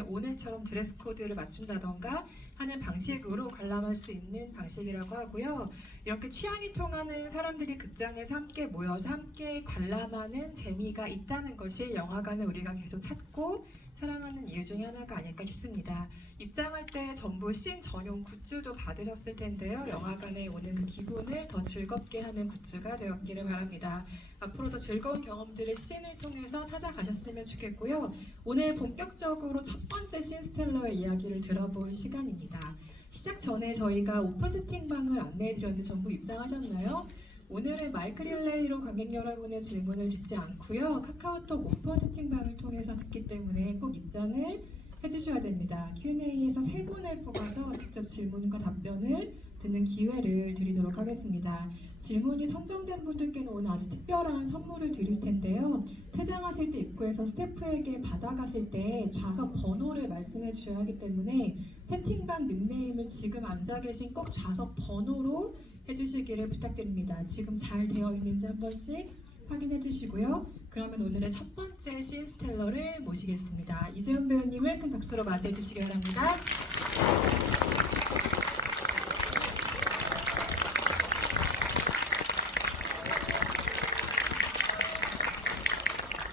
오늘처럼 드레스 코드를 맞춘다던가 하는 방식으로 관람할 수 있는 방식이라고 하고요. 이렇게 취향이 통하는 사람들이 극장에서 함께 모여서 함께 관람하는 재미가 있다는 것이 영화관을 우리가 계속 찾고 사랑하는 이유 중에 하나가 아닐까 싶습니다. 입장할 때 전부 씬 전용 굿즈도 받으셨을 텐데요. 영화관에 오는 그 기분을 더 즐겁게 하는 굿즈가 되었기를 바랍니다. 앞으로도 즐거운 경험들을 씬을 통해서 찾아가셨으면 좋겠고요. 오늘 본격적으로 첫 번째 씬스텔러의 이야기를 들어볼 시간입니다. 시작 전에 저희가 오픈 채팅방을 안내해드렸는데 전부 입장하셨나요? 오늘은 마이크 릴레이로 관객 여러분의 질문을 듣지 않고요. 카카오톡 오픈 채팅방을 통해서 듣기 때문에 꼭 입장을 해주셔야 됩니다. Q&A에서 3분을 뽑아서 직접 질문과 답변을 듣는 기회를 드리도록 하겠습니다. 질문이 선정된 분들께는 오늘 아주 특별한 선물을 드릴 텐데요. 퇴장하실 때 입구에서 스태프에게 받아가실 때 좌석 번호를 말씀해 주셔야 하기 때문에 채팅방 닉네임을 지금 앉아 계신 꼭 좌석 번호로 해주시기를 부탁드립니다. 지금 잘 되어 있는지 한 번씩 확인해 주시고요. 그러면 오늘의 첫 번째 씬스텔러를 모시겠습니다. 이재훈 배우님을 큰 박수로 맞이해 주시기 바랍니다.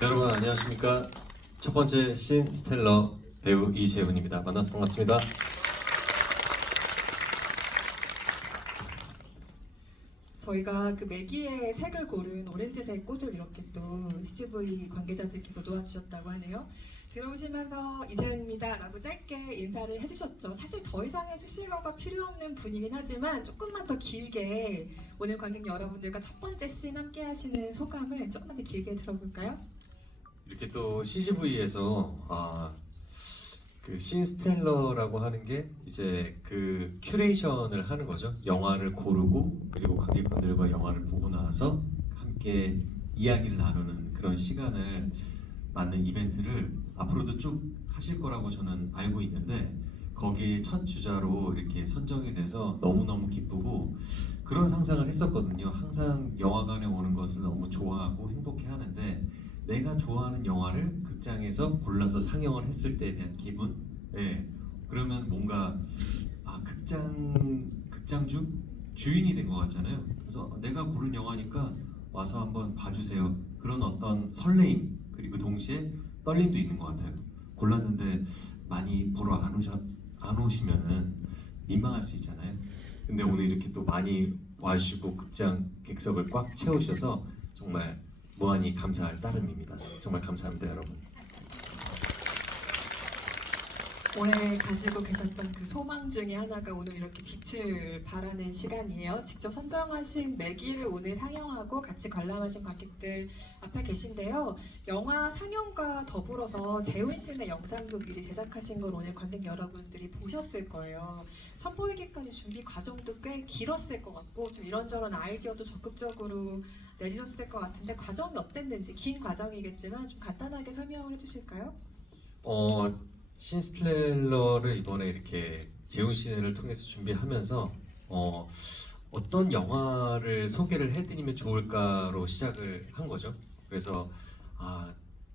여러분 안녕하십니까. 첫 번째 씬스텔러 배우 이재훈입니다. 만나서 반갑습니다. 저희가 그 매기의 색을 고른 오렌지색 꽃을 이렇게 또 CGV 관계자들께서 놓아주셨다고 하네요. 들어오시면서 이재훈입니다 라고 짧게 인사를 해주셨죠. 사실 더 이상 해주실 거가 필요 없는 분이긴 하지만 조금만 더 길게 오늘 관객 여러분들과 첫 번째 씬 함께 하시는 소감을 조금만 더 길게 들어볼까요? 이렇게 또 CGV에서 그 씬스텔러라고 하는 게 이제 그 큐레이션을 하는 거죠. 영화를 고르고 그리고 관객분들과 영화를 보고 나서 함께 이야기를 나누는 그런 시간을 맞는 이벤트를 앞으로도 쭉 하실 거라고 저는 알고 있는데 거기 첫 주자로 이렇게 선정이 돼서 너무너무 기쁘고 그런 상상을 했었거든요. 항상 영화관에 오는 것을 너무 좋아하고 행복해 하는데 내가 좋아하는 영화를 극장에서 골라서 상영을 했을 때에 대한 기분? 예. 그러면 뭔가 극장주 주인이 된 것 같잖아요. 그래서 내가 고른 영화니까 와서 한번 봐주세요. 그런 어떤 설레임 그리고 동시에 떨림도 있는 것 같아요. 골랐는데 많이 보러 안 오시면은 민망할 수 있잖아요. 근데 오늘 이렇게 또 많이 와주시고 극장 객석을 꽉 채우셔서 정말 무한히 감사할 따름입니다. 정말 감사합니다, 여러분. 올해 가지고 계셨던 그 소망 중에 하나가 오늘 이렇게 빛을 발하는 시간이에요. 직접 선정하신 매기를 오늘 상영하고 같이 관람하신 관객들 앞에 계신데요. 영화 상영과 더불어서 재훈 씨의 영상도 미리 제작하신 걸 오늘 관객 여러분들이 보셨을 거예요. 선보이기까지 준비 과정도 꽤 길었을 것 같고 좀 이런저런 아이디어도 적극적으로 내주셨을 것 같은데 과정이 어땠는지 긴 과정이겠지만 좀 간단하게 설명을 해주실까요? 신스텔러를 이번에 이렇게 재훈 씨를 통해서 준비하면서 어떤 영화를 소개를 해드리면 좋을까로 시작을 한 거죠. 그래서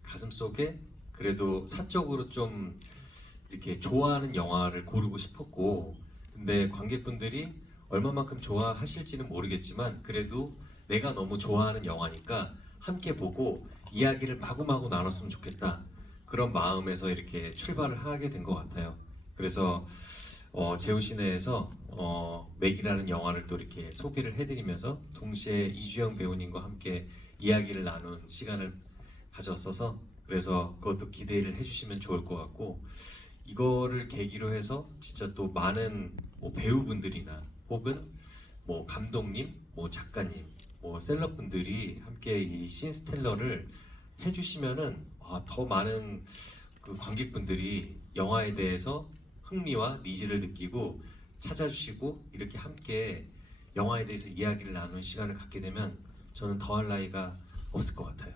가슴 속에 그래도 사적으로 좀 이렇게 좋아하는 영화를 고르고 싶었고, 근데 관객분들이 얼마만큼 좋아하실지는 모르겠지만 그래도 내가 너무 좋아하는 영화니까 함께 보고 이야기를 마구마구 나눴으면 좋겠다. 그런 마음에서 이렇게 출발을 하게 된 것 같아요. 그래서 제우시네에서 맥이라는 영화를 또 이렇게 소개를 해드리면서 동시에 이주영 배우님과 함께 이야기를 나눈 시간을 가졌어서 그래서 그것도 기대를 해주시면 좋을 것 같고 이거를 계기로 해서 진짜 또 많은 뭐 배우분들이나 혹은 뭐 감독님, 뭐 작가님, 뭐 셀럽분들이 함께 이 씬스텔러를 해주시면은 더 많은 그 관객분들이 영화에 대해서 흥미와 니즈를 느끼고 찾아주시고 이렇게 함께 영화에 대해서 이야기를 나누는 시간을 갖게 되면 저는 더할 나위가 없을 것 같아요.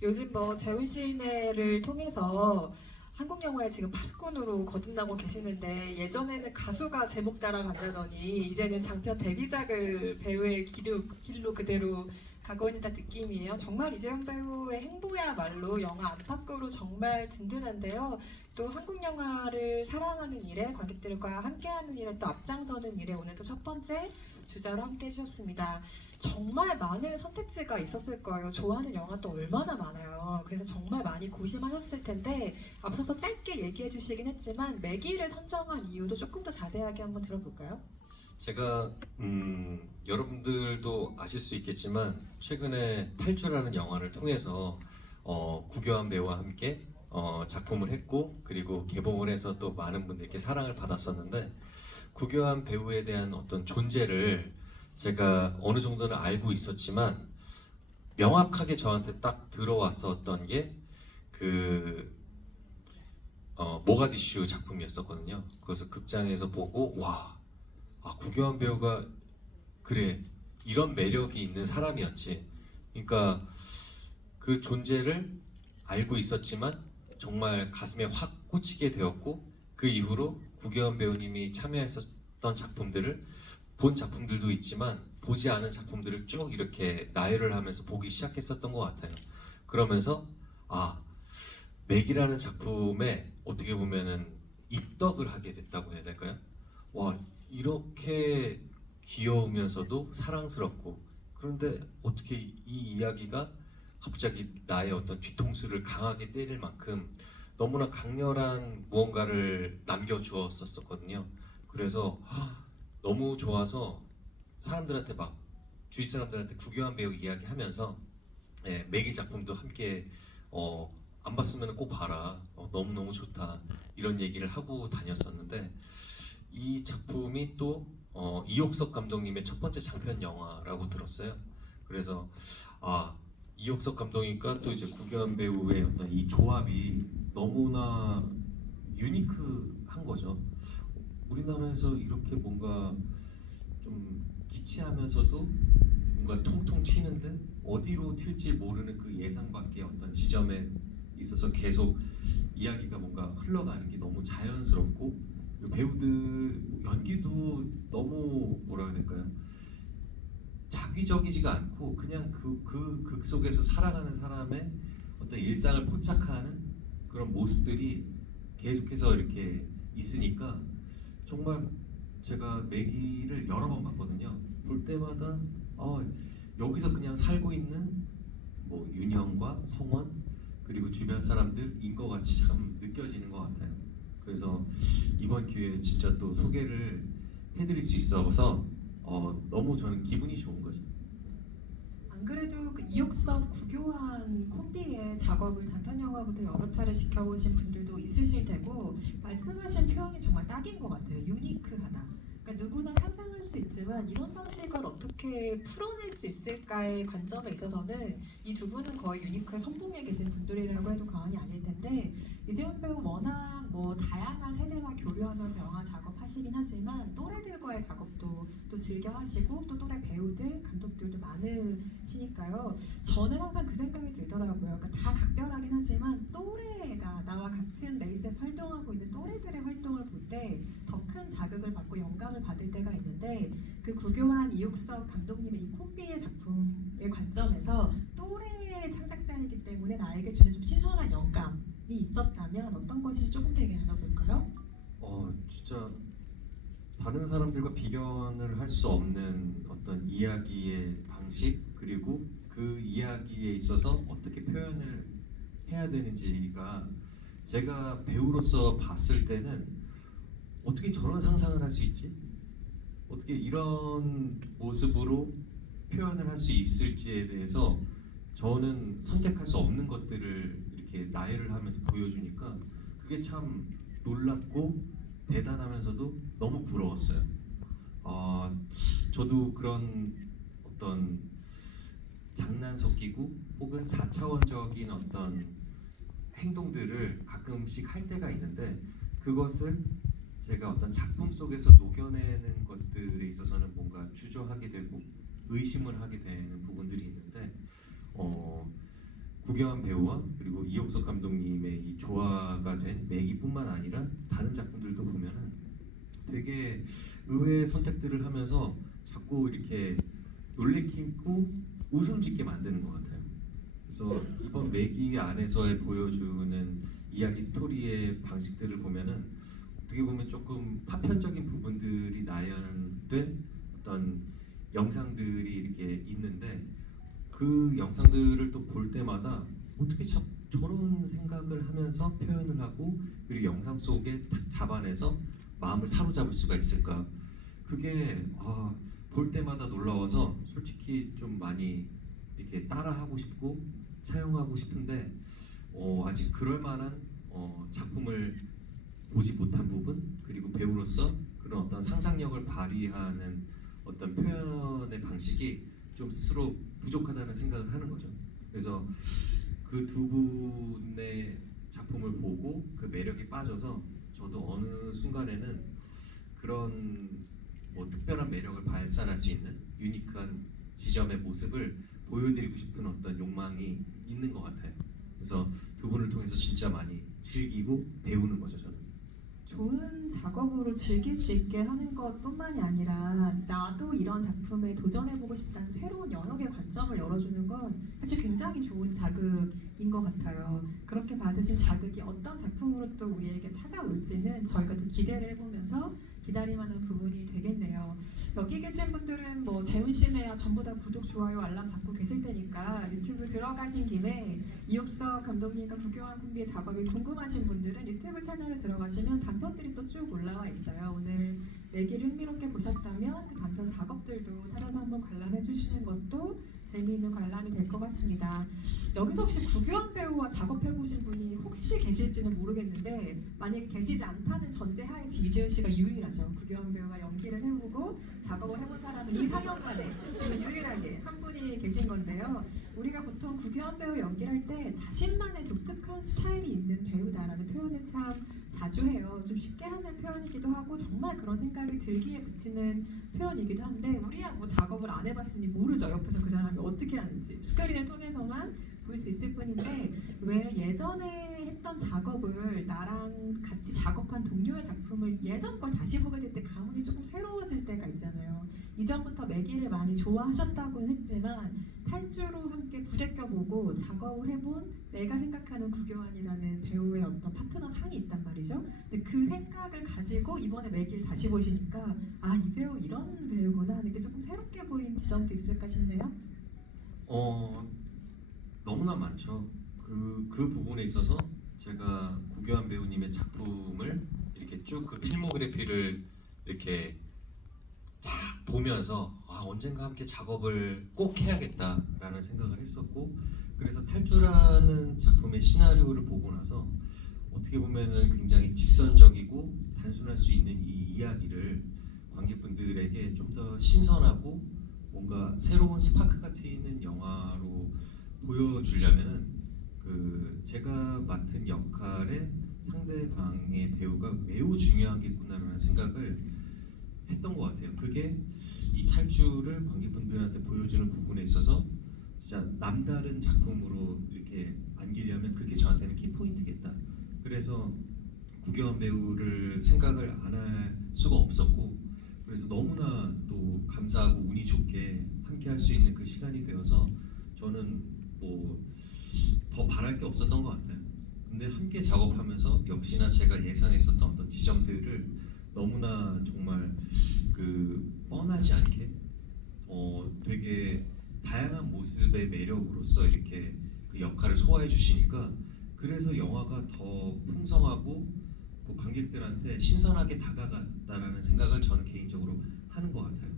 요즘 뭐 재훈 씨네를 통해서 한국 영화에 지금 파수꾼으로 거듭나고 계시는데 예전에는 가수가 제목 따라간다더니 이제는 장편 데뷔작을 배우의 길로 그대로 가고 있는 듯한 느낌이에요. 정말 이재용 배우의 행보야말로 영화 안팎으로 정말 든든한데요. 또 한국 영화를 사랑하는 일에 관객들과 함께하는 일에 또 앞장서는 일에 오늘도 첫 번째 주자로 함께 해주셨습니다. 정말 많은 선택지가 있었을 거예요. 좋아하는 영화 또 얼마나 많아요. 그래서 정말 많이 고심하셨을 텐데 앞서서 짧게 얘기해 주시긴 했지만 매기를 선정한 이유도 조금 더 자세하게 한번 들어볼까요? 제가 여러분들도 아실 수 있겠지만 최근에 탈주라는 영화를 통해서 구교환 배우와 함께 작품을 했고 그리고 개봉을 해서 또 많은 분들께 사랑을 받았었는데 구교환 배우에 대한 어떤 존재를 제가 어느 정도는 알고 있었지만 명확하게 저한테 딱 들어왔었던 게 그 모가디슈 작품이었었거든요. 그래서 극장에서 보고 와, 구교환 배우가 그래 이런 매력이 있는 사람이었지. 그러니까 그 존재를 알고 있었지만 정말 가슴에 확 꽂히게 되었고 그 이후로 구교환 배우님이 참여했었던 작품들을 본 작품들도 있지만 보지 않은 작품들을 쭉 이렇게 나열을 하면서 보기 시작했었던 것 같아요. 그러면서 맥이라는 작품에 어떻게 보면은 입덕을 하게 됐다고 해야 될까요? 와, 이렇게 귀여우면서도 사랑스럽고 그런데 어떻게 이 이야기가 갑자기 나의 어떤 뒤통수를 강하게 때릴 만큼 너무나 강렬한 무언가를 남겨주었었거든요. 그래서 너무 좋아서 사람들한테 막 주위 사람들한테 구교환 배우 이야기하면서 매기 작품도 함께 안 봤으면 꼭 봐라. 너무너무 좋다. 이런 얘기를 하고 다녔었는데 이 작품이 또 이옥석 감독님의 첫 번째 장편 영화라고 들었어요. 그래서 이옥석 감독이니까 또 이제 구교환 배우의 어떤 이 조합이 너무나 유니크한 거죠. 우리나라에서 이렇게 뭔가 좀 기치하면서도 뭔가 통통 튀는데 어디로 튈지 모르는 그 예상 밖의 어떤 지점에 있어서 계속 이야기가 뭔가 흘러가는 게 너무 자연스럽고 배우들 연기도 너무 뭐라 해야 될까요? 자기적이지가 않고 그냥 극 속에서 살아가는 사람의 어떤 일상을 포착하는 그런 모습들이 계속해서 이렇게 있으니까 정말 제가 매기를 여러 번 봤거든요. 볼 때마다 여기서 그냥 살고 있는 뭐 윤영과 성원 그리고 주변 사람들인 것 같이 참 느껴지는 것 같아요. 그래서 이번 기회에 진짜 또 소개를 해드릴 수 있어서 너무 저는 기분이 좋은 거죠. 안 그래도 그 이옥석 구교환 콤비의 작업을 단편 영화부터 여러 차례 지켜보신 분들도 있으실 테고 말씀하신 표현이 정말 딱인 것 같아요. 유니크하다. 그러니까 누구나 상상할 수 있지만 이런 방식을 어떻게 풀어낼 수 있을까의 관점에 있어서는 이 두 분은 거의 유니크의 선봉에 계신 분들이라고 해도 과언이 아닐 텐데 이재용 배우 워낙 뭐 다양한 세대와 교류하면서 영화 작업하시긴 하지만 또래들과의 작업도 또 즐겨 하시고 또 또래 배우들, 감독들도 많으시니까요. 저는 항상 그 생각이 들더라고요. 그러니까 다 각별하긴 하지만 또래가 나와 같은 레이스에서 활동하고 있는 또래들의 활동을 볼 때 더 큰 자극을 받고 영감을 받을 때가 있는데 그 구교환, 이옥석 감독님의 이 콤비의 작품의 관점에서 또래 창작자이기 때문에 나에게 주는 좀 신선한 영감이 있었다면 어떤 것인지 조금 더 얘기 나눠볼까요? 진짜 다른 사람들과 비견을 할 수 없는 어떤 이야기의 방식 그리고 그 이야기에 있어서 어떻게 표현을 해야 되는지가 제가 배우로서 봤을 때는 어떻게 저런 상상을 할 수 있지? 어떻게 이런 모습으로 표현을 할 수 있을지에 대해서 저는 선택할 수 없는 것들을 이렇게 나열을 하면서 보여주니까 그게 참 놀랍고 대단하면서도 너무 부러웠어요. 저도 그런 어떤 장난 섞이고 혹은 4차원적인 어떤 행동들을 가끔씩 할 때가 있는데 그것을 제가 어떤 작품 속에서 녹여내는 것들에 있어서는 뭔가 주저하게 되고 의심을 하게 되는 부분들이 있는데 구교환 배우와 그리고 이옥석 감독님의 이 조화가 된 매기뿐만 아니라 다른 작품들도 보면은 되게 의외의 선택들을 하면서 자꾸 이렇게 놀래키고 웃음 짓게 만드는 것 같아요. 그래서 이번 매기 안에서 보여주는 이야기 스토리의 방식들을 보면은 어떻게 보면 조금 파편적인 부분들이 나열된 어떤 영상들이 이렇게 있는데 그 영상들을 또 볼 때마다 어떻게 저런 생각을 하면서 표현을 하고 그리고 영상 속에 딱 잡아내서 마음을 사로잡을 수가 있을까? 그게 볼 때마다 놀라워서 솔직히 좀 많이 이렇게 따라하고 싶고 차용하고 싶은데 아직 그럴 만한 작품을 보지 못한 부분 그리고 배우로서 그런 어떤 상상력을 발휘하는 어떤 표현의 방식이 좀 스스로 부족하다는 생각을 하는 거죠. 그래서 그 두 분의 작품을 보고 그 매력에 빠져서 저도 어느 순간에는 그런 뭐 특별한 매력을 발산할 수 있는 유니크한 지점의 모습을 보여드리고 싶은 어떤 욕망이 있는 것 같아요. 그래서 두 분을 통해서 진짜 많이 즐기고 배우는 거죠, 저는. 좋은 작업으로 즐길 수 있게 하는 것뿐만이 아니라 나도 이런 작품에 도전해보고 싶다는 새로운 영역의 관점을 열어주는 건 사실 굉장히 좋은 자극인 것 같아요. 그렇게 받으신 자극이 어떤 작품으로 또 우리에게 찾아올지는 저희가 또 기대를 해보면서 기다릴만한 부분이 되겠네요. 여기 계신 분들은 뭐 재훈 씨네야 전부 다 구독, 좋아요, 알람 받고 계실 테니까 유튜브 들어가신 김에 이옥석 감독님과 구교환 콤비의 작업이 궁금하신 분들은 유튜브 채널에 들어가시면 단편들이 또 쭉 올라와 있어요. 오늘 내기를 흥미롭게 보셨다면 그 단편 작업들도 찾아서 한번 관람해 주시는 것도 재미있는 관람이 될 것 같습니다. 여기서 혹시 구교환 배우와 작업해 보신 분이 혹시 계실지는 모르겠는데 만약에 계시지 않다는 전제하에 지금 이재훈 씨가 유일하죠. 구교환 배우가 연기를 해보고 작업을 해본 사람은 이 상영관에 지금 유일하게 한 분이 계신 건데요. 우리가 보통 구교환 배우 연기할 때 자신만의 독특한 스타일이 있는 배우다라는 표현을 참 자주 해요. 좀 쉽게 하는 표현이기도 하고 정말 그런 생각이 들기에 붙이는 표현이기도 한데 우리야 뭐 작업을 안 해봤으니 모르죠. 옆에서 그 사람이 어떻게 하는지 스크린을 통해서만 볼 수 있을 뿐인데 왜 예전에 했던 작업을 나랑 같이 작업한 동료의 작품을 예전 걸 다시 보게 될 때 감흥이 조금 새로워질 때가 있잖아요. 이전부터 매기를 많이 좋아하셨다고는 했지만 탈주로 함께 부대껴보고 작업을 해본 내가 생각하는 구교환이라는 배우의 어떤 파트너 상이 있단 말이죠. 근데 그 생각을 가지고 이번에 매기를 다시 보시니까 아, 이 배우 이런 배우구나 하는 게 조금 새롭게 보인 지점도 있을까 싶네요. 너무나 많죠. 그 부분에 있어서 제가 구교환 배우님의 작품을 이렇게 쭉 그 필모그래피를 이렇게 쫙 보면서 언젠가 함께 작업을 꼭 해야겠다라는 생각을 했었고 그래서 탈주라는 작품의 시나리오를 보고 나서 어떻게 보면은 굉장히 직선적이고 단순할 수 있는 이 이야기를 관객분들에게 좀 더 신선하고 뭔가 새로운 스파크가 튀는 영화로 보여주려면은 그 제가 맡은 역할의 상대방의 배우가 매우 중요하겠구나라는 생각을 했던 것 같아요. 그게 이 탈주를 관객분들한테 보여주는 부분에 있어서 진짜 남다른 작품으로 이렇게 안기려면 그게 저한테는 키포인트겠다. 그래서 구교환 배우를 생각을 안 할 수가 없었고 그래서 너무나 또 감사하고 운이 좋게 함께 할 수 있는 그 시간이 되어서 저는 뭐 더 바랄 게 없었던 것 같아요. 근데 함께 작업하면서 역시나 제가 예상했었던 어떤 지점들을 너무나 정말 그 뻔하지 않게 되게 다양한 모습의 매력으로서 이렇게 그 역할을 소화해 주시니까 그래서 영화가 더 풍성하고 그 관객들한테 신선하게 다가갔다라는 생각을 저는 개인적으로 하는 것 같아요.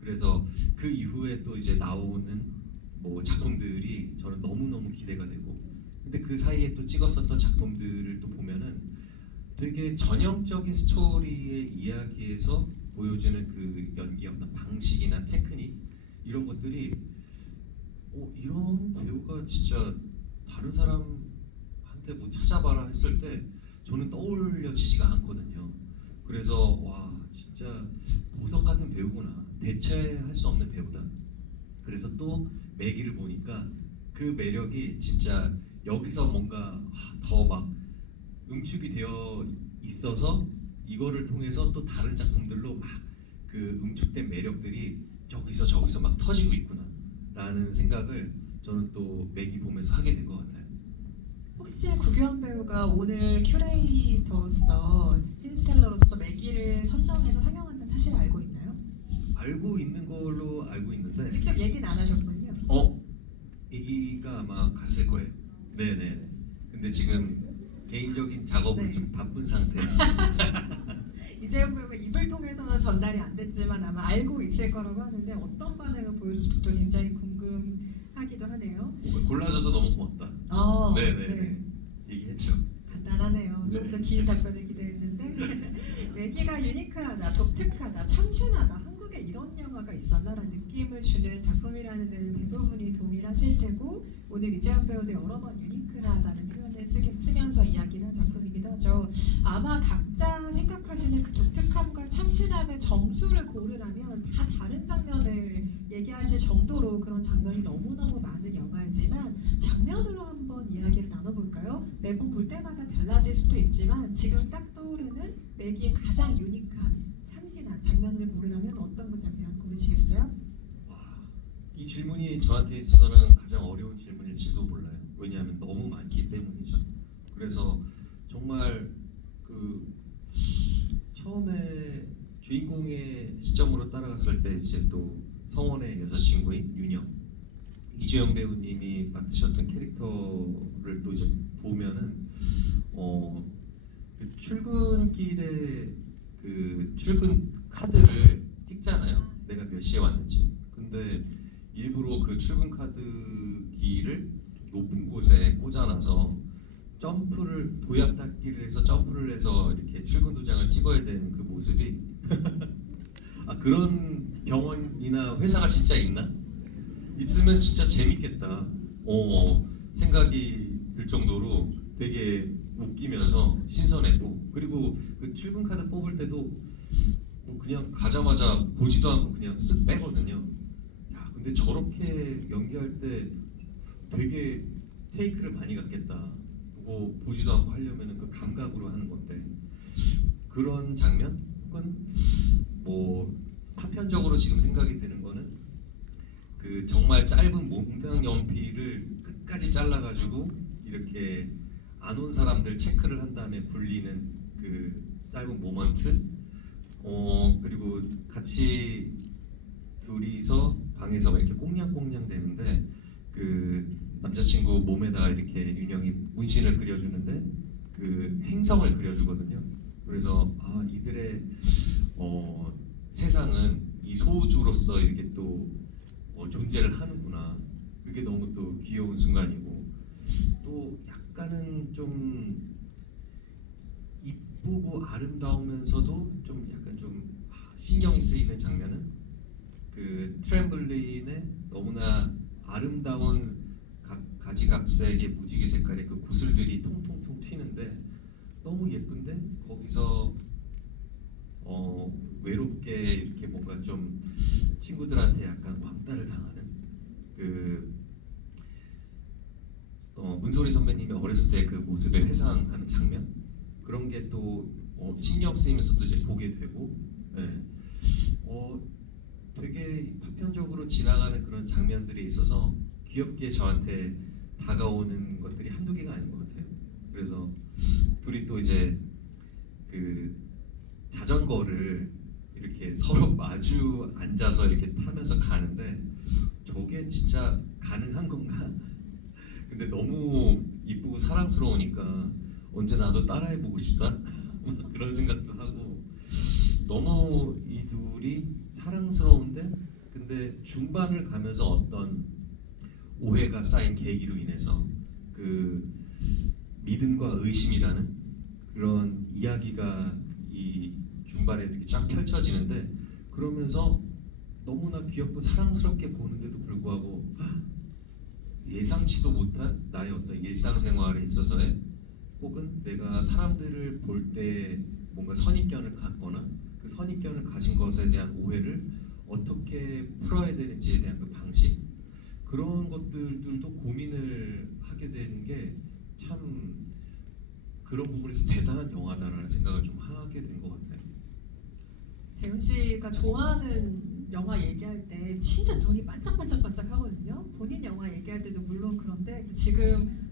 그래서 그 이후에 또 이제 나오는 뭐 작품들이 저는 너무너무 기대가 되고 근데 그 사이에 또 찍었었던 작품들을 또 보면은 되게 전형적인 스토리의 이야기에서 보여주는 그 연기의 어떤 방식이나 테크닉 이런 것들이 이런 배우가 진짜 다른 사람한테 뭐 찾아봐라 했을 때 저는 떠올려지지가 않거든요. 그래서 와 진짜 보석 같은 배우구나. 대체할 수 없는 배우다. 그래서 또 매기를 보니까 그 매력이 진짜 여기서 뭔가 더 막 응축이 되어 있어서 이거를 통해서 또 다른 작품들로 막 그 응축된 매력들이 저기서 막 터지고 있구나 라는 생각을 저는 또 매기 보면서 하게 된 것 같아요. 혹시 구규현 배우가 오늘 큐레이터로서 신스텔러로서 매기를 선정해서 상영한다는 사실 알고 있나요? 알고 있는 걸로 알고 있는데 직접 얘기는 안 하셨군요. 얘기가 아마 갔을 거예요. 네네. 근데 지금 개인적인 작업을 네. 좀 바쁜 상태였어요. 이재용 배우가 입을 통해서는 전달이 안 됐지만 아마 알고 있을 거라고 하는데 어떤 반응을 보일지도 굉장히 궁금하기도 하네요. 골라줘서 너무 고맙다. 네네. 네. 얘기했죠. 간단하네요. 좀 더 긴 답변을 기대했는데 매기가 유니크하다, 독특하다, 참신하다. 한국에 이런 영화가 있었나라는 느낌을 주는 작품이라는 데는 대부분이 동일하실 테고 오늘 이재현 배우도 여러 번 유니크하다는 표현을 쓰면서 이야기를 한 작품이기도 하죠. 아마 각자 생각하시는 그 독특함과 참신함의 점수를 고르라면 다 다른 장면을 얘기하실 정도로 그런 장면이 너무너무 많은 영화이지만 장면으로 한번 이야기를 나눠볼까요? 매번 볼 때마다 달라질 수도 있지만 지금 딱 떠오르는 매기의 가장 유니크한 참신한 장면을 고르라면 어떤 그 장면 고르시겠어요? 이 질문이 저한테 있어서는 가장 어려운 질문일지도 몰라요. 왜냐하면 너무 많기 때문이죠. 그래서 정말 그 처음에 주인공의 시점으로 따라갔을 때 이제 또 성원의 여자친구인 윤영, 이주영 배우님이 맡으셨던 캐릭터를 또 이제 보면은 그 출근길에 그 출근 카드를 찍잖아요. 내가 몇 시에 왔는지. 근데 일부러 그 출근 카드기를 높은 곳에 꽂아놔서 점프를 도약 닫기를 해서 점프를 해서 이렇게 출근 도장을 찍어야 되는 그 모습이 그런 병원이나 회사가 진짜 있나? 있으면 진짜 재밌겠다. 생각이 들 정도로 되게 웃기면서 신선했고 그리고 그 출근 카드 뽑을 때도 뭐 그냥 가자마자 보지도 않고 그냥 쓱 빼거든요. 야, 근데 저렇게 연기할 때 되게 테이크를 많이 갖겠다. 그거 보지도 않고 하려면 그 감각으로 하는 건데 그런 장면 혹은 뭐 파편적으로 지금 생각이 드는 거는 그 정말 짧은 몽땅 연필을 끝까지 잘라가지고 이렇게 안 온 사람들 체크를 한 다음에 불리는 그 짧은 모먼트 그리고 같이 둘이서 방에서 이렇게 꽁냥꽁냥 되는데 그 남자친구 몸에다가 이렇게 윤영이 문신을 그려주는데 그 행성을 그려주거든요. 그래서 이들의 세상은 이 소우주로서 이렇게 또 존재를 하는구나. 그게 너무 또 귀여운 순간이고 또 약간은 좀 이쁘고 아름다우면서도 좀 약간 좀 신경이 쓰이는 장면은 그 트램블린의 너무나 아름다운 가지각색의 무지개 색깔의 그 구슬들이 통통통 튀는데 너무 예쁜데 거기서 외롭게 이렇게 뭔가 좀 친구들한테 약간 왕따를 당하는 그 문소리 선배님이 어렸을 때 그 모습을 회상하는 장면 그런 게 또 신경 쓰이면서 또 이제 보게 되고 되게 파편적으로 지나가는 그런 장면들이 있어서 귀엽게 저한테 다가오는 것들이 한두 개가 아닌 것 같아요. 그래서 둘이 또 이제 그 자전거를 이렇게 서로 마주 앉아서 이렇게 타면서 가는데 저게 진짜 가능한 건가? 근데 너무 이쁘고 사랑스러우니까 언제 나도 따라해보고 싶다 그런 생각도 하고 너무 이 둘이 사랑스러운데 근데 중반을 가면서 어떤 오해가 쌓인 계기로 인해서 그 믿음과 의심이라는 그런 이야기가 이 중반에 이렇게 쫙 펼쳐지는데 그러면서 너무나 귀엽고 사랑스럽게 보는데도 불구하고 예상치도 못한 나의 어떤 일상생활에 있어서의 혹은 내가 사람들을 볼 때 뭔가 선입견을 갖거나 그 선입견을 가진 것에 대한 오해를 어떻게 풀어야 되는지에 대한 그 방식 그런 것들도 고민을 하게 되는 게 참 그런 부분에서 대단한 영화다라는 생각을 좀 하게 된 것 같아요. 재훈 씨가 좋아하는 영화 얘기할 때 진짜 눈이 반짝반짝반짝 하거든요. 본인 영화 얘기할 때도 물론 그런데 지금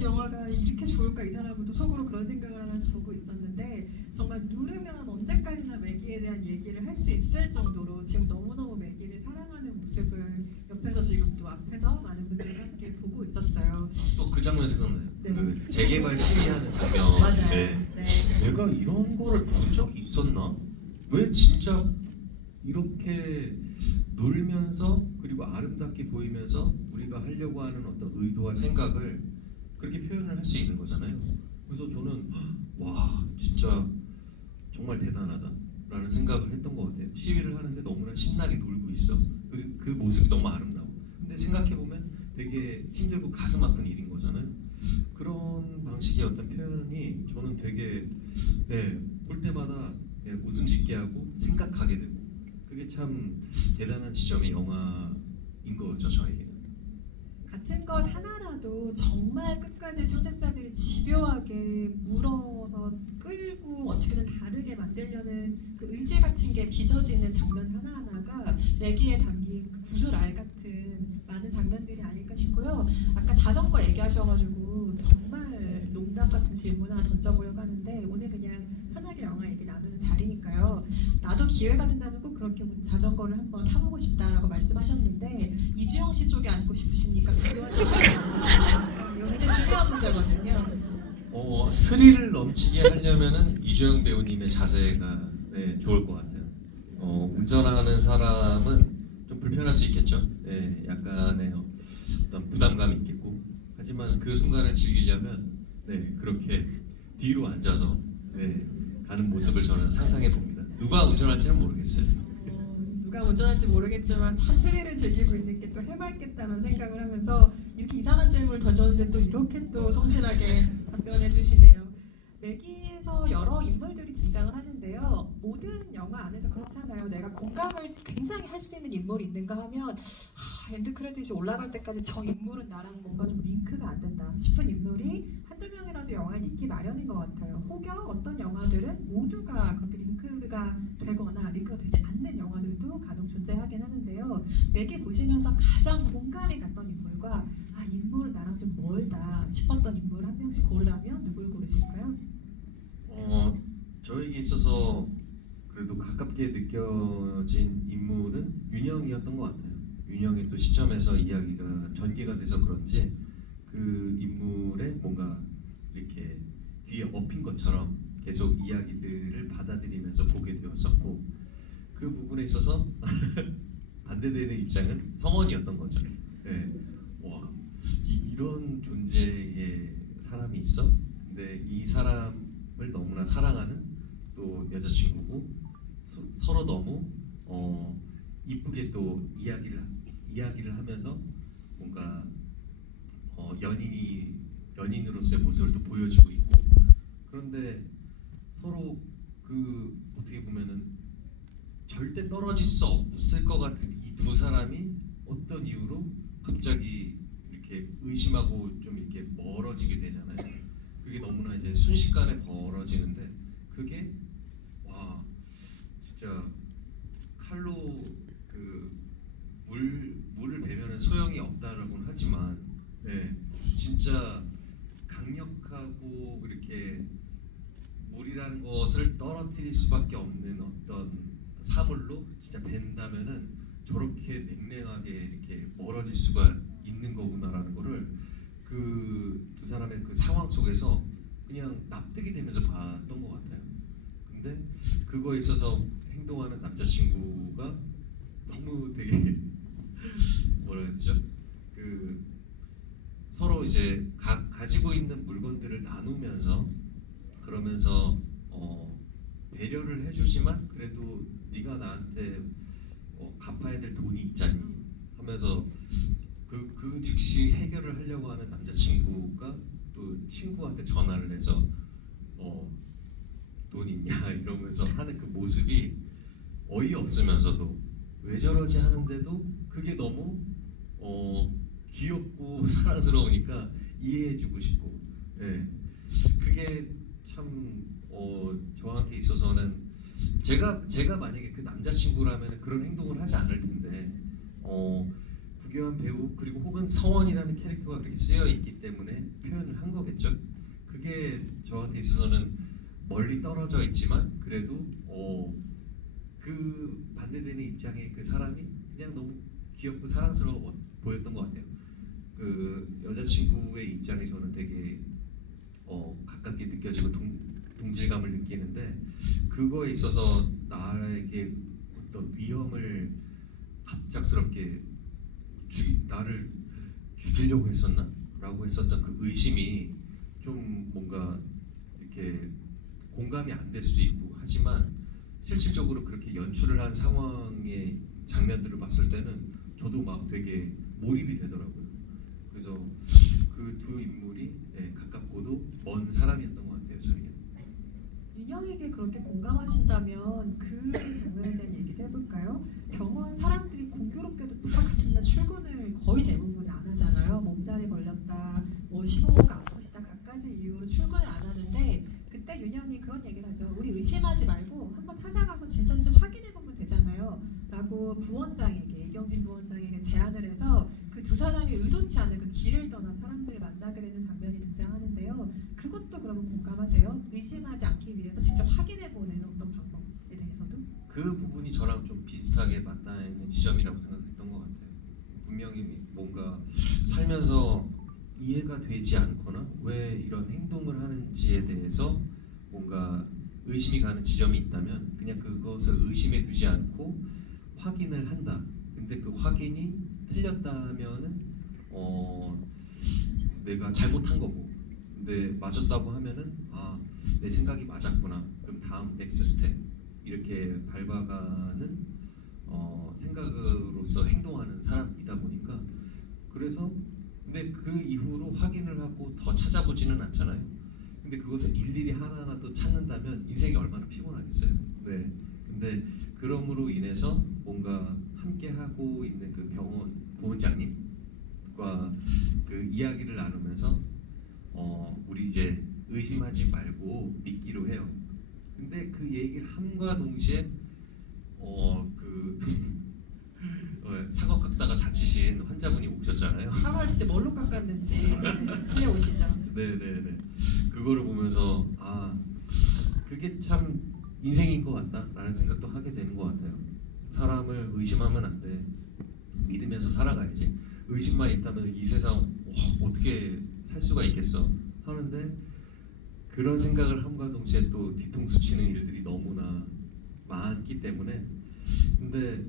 영화가 이렇게 좋을까 이 사람은 속으로 그런 생각을 하면서 보고 있었는데 정말 누르면 언제까지나 매기에 대한 얘기를 할 수 있을 정도로 지금 너무너무 매기를 사랑하는 모습을 옆에서 지금 또 앞에서 많은 분들이 함께 보고 있었어요. 또 그 장면 생각나요. 네. 그 재개발 시위하는 장면. 맞아요. 네. 네. 내가 이런 거를 본 적이 있었나? 왜 진짜 이렇게 놀면서 그리고 아름답게 보이면서 우리가 하려고 하는 어떤 의도와 생각을 그렇게 표현을 할 수 있는 거잖아요. 그래서 저는 와 진짜 정말 대단하다라는 생각을 했던 것 같아요. 시위를 하는데 너무나 신나게 놀고 있어. 그 모습이 너무 아름다워. 근데 생각해 보면 되게 힘들고 가슴 아픈 일인 거잖아요. 그런 방식의 어떤 표현이 저는 되게 볼 때마다 웃음 짓게 하고 생각하게 되고 그게 참 대단한 지점의 영화인 거죠 저에게는. 같은 것 하나라도 정말 끝까지 창작자들이 집요하게 물어서 끌고 어떻게든 다르게 만들려는 그 의지 같은 게 빚어지는 장면 하나하나가 내기에 담긴 그 구슬알 같은 많은 장면들이 아닐까 싶고요. 아까 자전거 얘기하셔가지고 정말 농담 같은 질문 하나 던져보려고 하는데 오늘 그냥 편하게 영화 얘기 나누는 자리니까요. 나도 기회가 된다면 꼭 그렇게 자전거를 한번 타보고 싶다라고 말씀하셨는데 이주영 씨 쪽에 앉고 싶으십니까? 김도환 씨 쪽에 앉고 싶으십니까? 이거 굉장히 중요한 문제거든요. 스릴을 넘치게 하려면은 이주영 배우님의 자세가 좋을 것 같아요. 운전하는 사람은 좀 불편할 수 있겠죠. 약간의 어떤 부담감이 있겠고 하지만 그 순간을 즐기려면 그렇게 뒤로 앉아서 가는 모습을 저는 상상해 봅니다. 누가 운전할지는 모르겠어요. 누가 운전할지 모르겠지만 참 스릴을 즐기고 있는 게 또 해맑겠다는 생각을 하면서 이렇게 이상한 질문을 던졌는데 또 이렇게 또 성실하게 답변해 주시네요. 매기에서 여러 인물들이 등장을 하는데요. 모든 영화 안에서 그렇잖아요. 내가 공감을 굉장히 할 수 있는 인물이 있는가 하면 엔드 크레딧이 올라갈 때까지 저 인물은 나랑 뭔가 좀 링크가 안 된다 싶은 인물이 한두 명이라도 영화에 있기 마련인 것 같아요. 혹여 어떤 영화들은 모두가 그렇게 링크가 되거나 링크가 되지 않는 영화들도 간혹 존재하긴 하는데요. 매기 보시면서 가장 공감이 갔던 인물과 인물은 나랑 좀 멀다 싶었던 인물 한 명씩 고르라면 누굴 고르실까요? 저에게 있어서 그래도 가깝게 느껴진 인물은 윤영이었던 것 같아요. 윤영의 또 시점에서 이야기가 전개가 돼서 그런지 그 인물의 뭔가 이렇게 뒤에 엎인 것처럼 계속 이야기들을 받아들이면서 보게 되었었고 그 부분에 있어서 반대되는 입장은 성원이었던 거죠. 와 이런 존재의 사람이 있어? 근데 이 사람을 너무나 사랑하는 또 여자친구고 서로 너무 이쁘게 또 이야기를 하면서 뭔가 연인으로서의 모습을 또 보여주고 있고 그런데 서로 그 어떻게 보면은 절대 떨어질 수 없을 것 같은 이 두 사람이 어떤 이유로 갑자기 이렇게 의심하고 좀 이렇게 멀어지게 되잖아요. 그게 너무나 이제 순식간에 벌어지는데 그게 와 진짜 칼로 그 물을 베면은 소용이 없다라고는 하지만 진짜 강력하고 이렇게 물이라는 것을 떨어뜨릴 수밖에 없는 어떤 사물로 진짜 벤다면은 저렇게 냉랭하게 이렇게 멀어질 수가 있는 거구나라는 거를 그 두 사람의 그 상황 속에서 그냥 납득이 되면서 봤던 것 같아요. 근데 그거에 있어서 행동하는 남자친구가 너무 되게 뭐라 해야 되죠? 그 서로 이제 가지고 있는 물건들을 나누면서 그러면서 배려를 해주지만 그래도 네가 나한테 갚아야 될 돈이 있잖니 하면서 그 즉시 해결을 하려고 하는 남자친구가 또 친구한테 전화를 해서 돈 있냐 이러면서 하는 그 모습이 어이없으면서도 왜 저러지 하는데도 그게 너무 귀엽고 사랑스러우니까 이해해주고 싶고 그게 참 저한테 있어서는 제가 만약에 그 남자친구라면 그런 행동을 하지 않을 텐데 구교한 배우 그리고 혹은 성원이라는 캐릭터가 그렇게 쓰여 있기 때문에 표현을 한 거겠죠. 그게 저한테 있어서는 멀리 떨어져 있지만 그래도 그 반대되는 입장의 그 사람이 그냥 너무 귀엽고 사랑스러워 보였던 것 같아요. 그 여자친구의 입장에 저는 되게 가깝게 느껴지고 동질감을 느끼는데 그거에 있어서 나에게 어떤 위험을 갑작스럽게 나를 죽이려고 했었나? 라고 했었던 그 의심이 좀 뭔가 이렇게 공감이 안 될 수도 있고 하지만 실질적으로 그렇게 연출을 한 상황의 장면들을 봤을 때는 저도 막 되게 몰입이 되더라고요. 그래서 그 두 인물이 가깝고도 먼 사람이었던 것 같아요. 저에게. 윤영에게 그렇게 공감하신다면 그 장면에 대한 얘기도 해볼까요? 병원 사람들이 공교롭게도 똑같은 날 출근을 거의 대부분 안 하잖아요. 몸살이 걸렸다, 뭐 심호흡가 아프시다, 갖가지 이유로 출근을 안 하는데 그때 윤영이 그런 얘기를 하죠. 우리 의심하지 말고 한번 찾아가서 진짜인지 확인해보면 되잖아요. 라고 부원장에게, 이경진 부원장에게 제안을 해서 그 두 사람이 의도치 않은 그 길을 떠나 사람들을 만나게 되는 장면이 등장하는데요. 그것도 그러면 공감하세요? 의심하지 않기 위해서 직접 확인해보는 어떤 방법에 대해서도? 그 부분이 저랑 좀 비슷하게 맞닿아 있는 지점이라고 생각했던 것 같아요. 분명히 뭔가 살면서 이해가 되지 않거나 왜 이런 행동을 하는지에 대해서 뭔가 의심이 가는 지점이 있다면 그냥 그것을 의심에 두지 않고 확인을 한다. 근데 그 확인이 틀렸다면은 내가 잘못한 거고 근데 맞았다고 하면은 내 생각이 맞았구나. 그럼 다음 넥스트 스텝 이렇게 밟아가는 생각으로서 행동하는 사람이다 보니까 그래서 근데 그 이후로 확인을 하고 더 찾아보지는 않잖아요. 근데 그것을 일일이 하나하나 또 찾는다면 인생이 얼마나 피곤하겠어요. 네. 근데 그럼으로 인해서 뭔가 함께 하고 있는 그 병원 부원장님과 그 이야기를 나누면서 우리 이제 의심하지 말고 믿기로 해요. 근데 그 얘기를 함과 동시에 사과 깎다가 다치신 환자분이 오셨잖아요. 사과를 이제 뭘로 깎았는지 집에 오시죠. 네네네. 그거를 보면서 그게 참 인생인 것 같다라는 생각도 하게 되는 것 같아요. 사람을 의심하면 안 돼. 믿으면서 살아가야지. 의심만 있다면 이 세상 어떻게 살 수가 있겠어 하는데 그런 생각을 함과 동시에 또 뒤통수 치는 일들이 너무나 많기 때문에 근데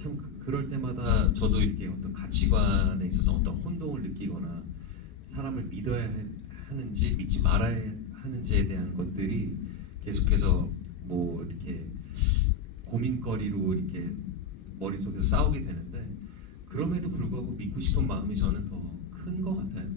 참 그럴 때마다 저도 이렇게 어떤 가치관에 있어서 어떤 혼동을 느끼거나 사람을 믿어야 하는지 믿지 말아야 하는지에 대한 것들이 계속해서 뭐 이렇게 고민거리로 이렇게 머릿속에서 싸우게 되는데 그럼에도 불구하고 믿고 싶은 마음이 저는 더 큰 것 같아요.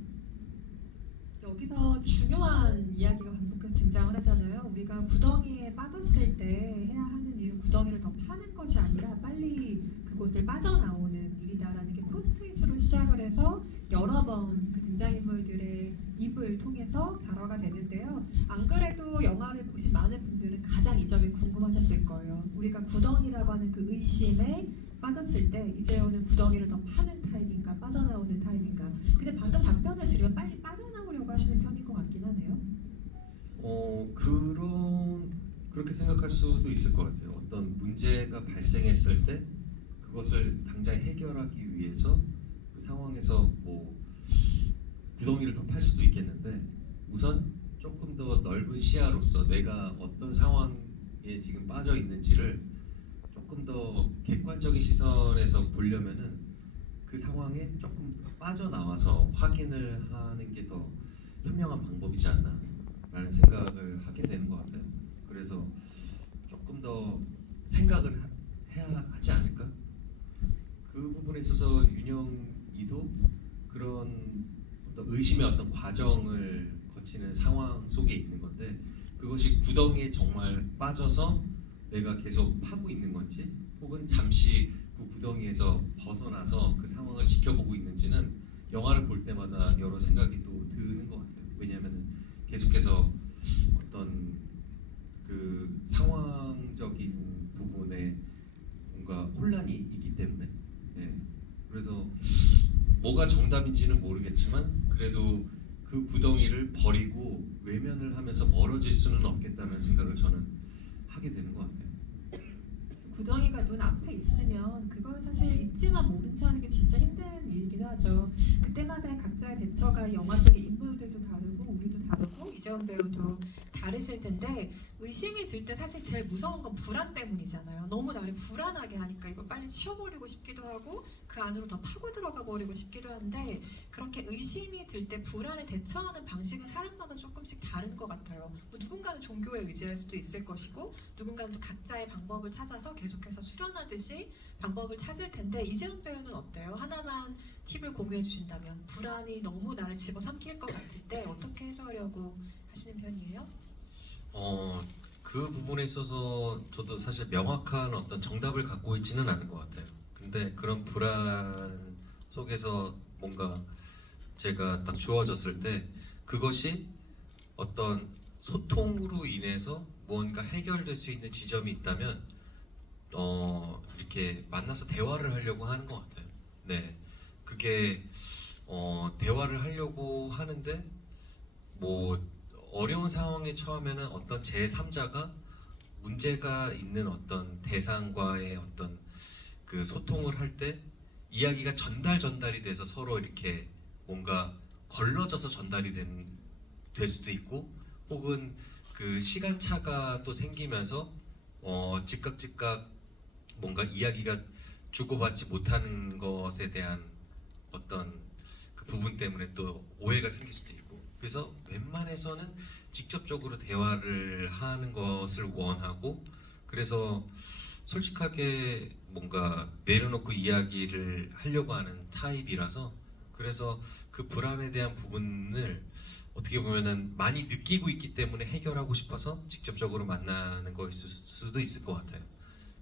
여기서 중요한 이야기가 반복해서 등장을 하잖아요. 우리가 구덩이에 빠졌을 때 해야 하는 일은 구덩이를 더 파는 것이 아니라 빨리 그곳을 빠져나오는 일이다라는 게 포스트잇으로 시작을 해서 여러 번 그 등장인물들의 입을 통해서 발화가 되는데요. 안 그래도 영화를 보신 많은 분들은 가장 이 점이 궁금하셨을 거예요. 우리가 구덩이라고 하는 그 의심에 빠졌을 때 이재호는 구덩이를 더 파는 타입인가 빠져나오는 타입인가. 근데 방금 답변을 들으면 빨리 빠져나오려고 하시는 편인 것 같긴 하네요. 그렇게 생각할 수도 있을 것 같아요. 어떤 문제가 발생했을 때 그것을 당장 해결하기 위해서 그 상황에서 뭐 구덩이를 더 팔 수도 있겠는데 우선 조금 더 넓은 시야로서 내가 어떤 상황에 지금 빠져 있는지를 조금 더 객관적인 시선에서 보려면은 그 상황에 조금 빠져나와서 확인을 하는 게 더 현명한 방법이지 않나라는 생각을 하게 되는 것 같아요. 그래서 조금 더 생각을 해야 하지 않을까? 그 부분에 있어서 윤영이도 그런 어떤 의심의 어떤 과정을 거치는 상황 속에 있는 건데 그것이 구덩이에 정말 빠져서 내가 계속 파고 있는 건지 혹은 잠시 그 구덩이에서 벗어나서 그 상황을 지켜보고 있는지는 영화를 볼 때마다 여러 생각이 또 드는 것 같아요. 왜냐하면 계속해서 어떤 그 상황 뭐가 정답인지는 모르겠지만 그래도 그 구덩이를 버리고 외면을 하면서 멀어질 수는 없겠다는 생각을 저는 하게 되는 것 같아요. 구덩이가 눈 앞에 있으면 그걸 사실 잊지만 모른 체 하는 게 진짜 힘든 일이기도 하죠. 그때마다 각자의 대처가 영화 속의 인물들도 다르고 우리도 다르고 이재원 배우도 다르실 텐데 의심이 들 때 사실 제일 무서운 건 불안 때문이잖아요. 너무 나를 불안하게 하니까 이걸 빨리 치워버리고 싶기도 하고 그 안으로 더 파고 들어가 버리고 싶기도 한데 그렇게 의심이 들 때 불안에 대처하는 방식은 사람마다 조금씩 다른 것 같아요. 뭐 누군가는 종교에 의지할 수도 있을 것이고 누군가는 또 각자의 방법을 찾아서 계속해서 수련하듯이 방법을 찾을 텐데 이재훈 배우는 어때요? 하나만 팁을 공유해 주신다면 불안이 너무 나를 집어삼킬 것 같을 때 어떻게 해소하려고 하시는 편이에요? 그 부분에 있어서 저도 사실 명확한 어떤 정답을 갖고 있지는 않은 것 같아요. 근데 그런 불안 속에서 뭔가 제가 딱 주어졌을 때 그것이 어떤 소통으로 인해서 무언가 해결될 수 있는 지점이 있다면 이렇게 만나서 대화를 하려고 하는 것 같아요. 네, 그게 대화를 하려고 하는데 뭐 어려운 상황에 처하면은 어떤 제3자가 문제가 있는 어떤 대상과의 어떤 그 소통을 할 때 이야기가 전달이 돼서 서로 이렇게 뭔가 걸러져서 될 수도 있고 혹은 그 시간차가 또 생기면서 즉각 뭔가 이야기가 주고받지 못하는 것에 대한 어떤 그 부분 때문에 또 오해가 생길 수도 있고 그래서 웬만해서는 직접적으로 대화를 하는 것을 원하고 그래서 솔직하게 뭔가 내려놓고 이야기를 하려고 하는 타입이라서 그래서 그 불안에 대한 부분을 어떻게 보면은 많이 느끼고 있기 때문에 해결하고 싶어서 직접적으로 만나는 거일 수도 있을 것 같아요.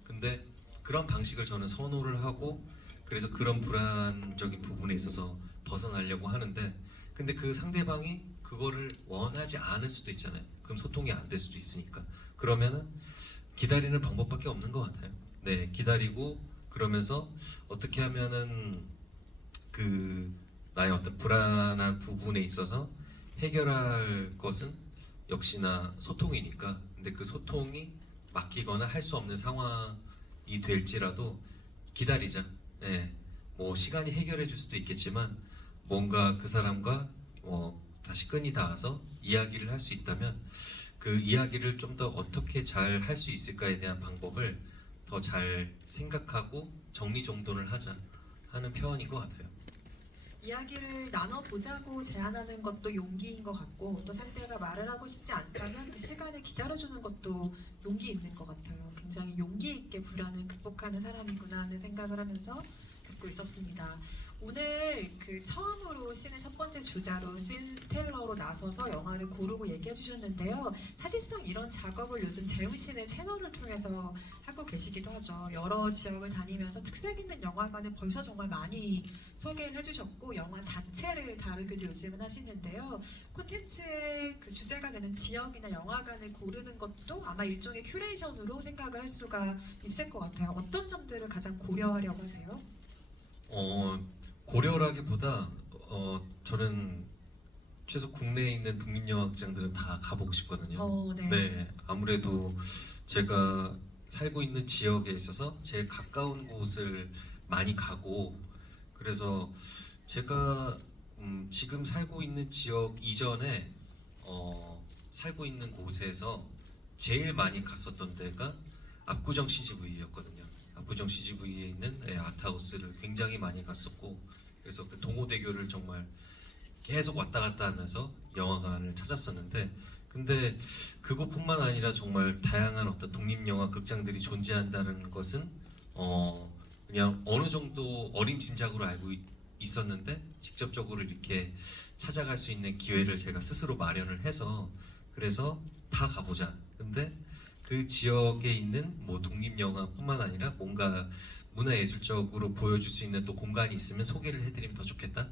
근데 그런 방식을 저는 선호를 하고 그래서 그런 불안적인 부분에 있어서 벗어나려고 하는데 근데 그 상대방이 그거를 원하지 않을 수도 있잖아요. 그럼 소통이 안 될 수도 있으니까 그러면은 기다리는 방법밖에 없는 것 같아요. 네, 기다리고 그러면서 어떻게 하면은 그 나의 어떤 불안한 부분에 있어서 해결할 것은 역시나 소통이니까 근데 그 소통이 막히거나 할 수 없는 상황이 될지라도 기다리자. 예, 뭐 시간이 해결해 줄 수도 있겠지만 뭔가 그 사람과 다시 끈이 닿아서 이야기를 할 수 있다면 그 이야기를 좀 더 어떻게 잘 할 수 있을까에 대한 방법을 더 잘 생각하고 정리정돈을 하자 하는 표현인 것 같아요. 이야기를 나눠보자고 제안하는 것도 용기인 것 같고 또 상대가 말을 하고 싶지 않다면 그 시간을 기다려주는 것도 용기 있는 것 같아요. 굉장히 용기 있게 불안을 극복하는 사람이구나 하는 생각을 하면서 듣고 있었습니다. 오늘 그 처음으로 씬의 첫 번째 주자로 씬 스텔러로 나서서 영화를 고르고 얘기해 주셨는데요. 사실상 이런 작업을 요즘 재훈 씨네 채널을 통해서 하고 계시기도 하죠. 여러 지역을 다니면서 특색 있는 영화관을 벌써 정말 많이 소개를 해주셨고 영화 자체를 다루기도 요즘은 하시는데요. 콘텐츠의 그 주제가 되는 지역이나 영화관을 고르는 것도 아마 일종의 큐레이션으로 생각을 할 수가 있을 것 같아요. 어떤 점들을 가장 고려하려고 하세요? 고려라기보다 저는 최소 국내에 있는 독립영화극장들은 다 가보고 싶거든요. 네. 네, 아무래도 제가 살고 있는 지역에 있어서 제일 가까운 곳을 많이 가고 그래서 제가 지금 살고 있는 지역 이전에 살고 있는 곳에서 제일 많이 갔었던 데가 압구정 CGV였거든요. 압구정 CGV에 있는 아트하우스를 굉장히 많이 갔었고 그래서 그 동호대교를 정말 계속 왔다 갔다 하면서 영화관을 찾았었는데 근데 그것뿐만 아니라 정말 다양한 어떤 독립영화 극장들이 존재한다는 것은 그냥 어느 정도 어림짐작으로 알고 있었는데 직접적으로 이렇게 찾아갈 수 있는 기회를 제가 스스로 마련을 해서 그래서 다 가보자. 근데 그 지역에 있는 뭐 독립영화뿐만 아니라 뭔가 문화예술적으로 보여줄 수 있는 또 공간이 있으면 소개를 해드리면 더 좋겠다.